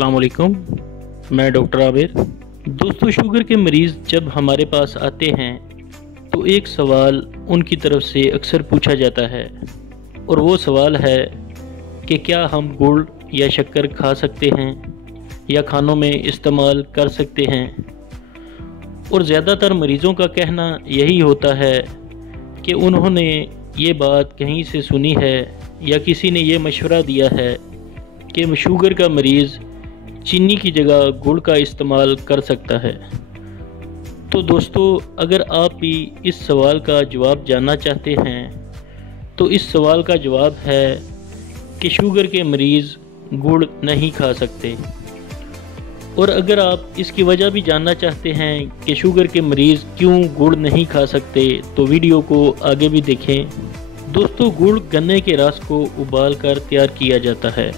अस्सलाम वालेकुम, मैं डॉक्टर आबिर। दोस्तों, शुगर के मरीज़ जब हमारे पास आते हैं तो एक सवाल उनकी तरफ से अक्सर पूछा जाता है और वो सवाल है कि क्या हम गुड़ या शक्कर खा सकते हैं या खानों में इस्तेमाल कर सकते हैं। और ज़्यादातर मरीज़ों का कहना यही होता है कि उन्होंने ये बात कहीं से सुनी है या किसी ने ये मशवरा दिया है कि शुगर का मरीज़ चीनी की जगह गुड़ का इस्तेमाल कर सकता है। तो दोस्तों, अगर आप भी इस सवाल का जवाब जानना चाहते हैं तो इस सवाल का जवाब है कि शुगर के मरीज़ गुड़ नहीं खा सकते। और अगर आप इसकी वजह भी जानना चाहते हैं कि शुगर के मरीज़ क्यों गुड़ नहीं खा सकते तो वीडियो को आगे भी देखें। दोस्तों, गुड़ गन्ने के रस को उबाल कर तैयार किया जाता है।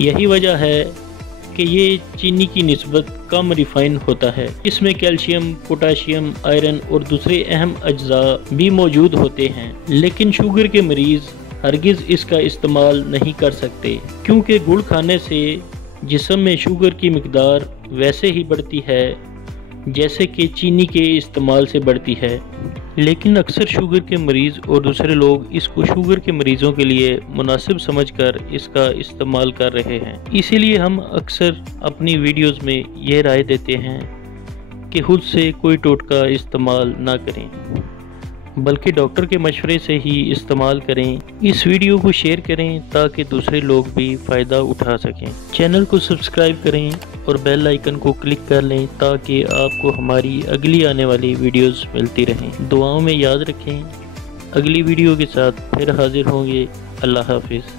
यही वजह है कि ये चीनी की निस्बत कम रिफाइन होता है। इसमें कैल्शियम, पोटाशियम, आयरन और दूसरे अहम अज्जा भी मौजूद होते हैं। लेकिन शुगर के मरीज़ हरगिज़ इसका इस्तेमाल नहीं कर सकते क्योंकि गुड़ खाने से जिस्म में शुगर की मिकदार वैसे ही बढ़ती है जैसे कि चीनी के इस्तेमाल से बढ़ती है। लेकिन अक्सर शुगर के मरीज़ और दूसरे लोग इसको शुगर के मरीज़ों के लिए मुनासिब समझकर इसका इस्तेमाल कर रहे हैं। इसीलिए हम अक्सर अपनी वीडियोस में ये राय देते हैं कि खुद से कोई टोटका इस्तेमाल ना करें बल्कि डॉक्टर के मशवरे से ही इस्तेमाल करें। इस वीडियो को शेयर करें ताकि दूसरे लोग भी फ़ायदा उठा सकें। चैनल को सब्सक्राइब करें और बेल आइकन को क्लिक कर लें ताकि आपको हमारी अगली आने वाली वीडियोस मिलती रहें। दुआओं में याद रखें। अगली वीडियो के साथ फिर हाजिर होंगे। अल्लाह हाफिज़।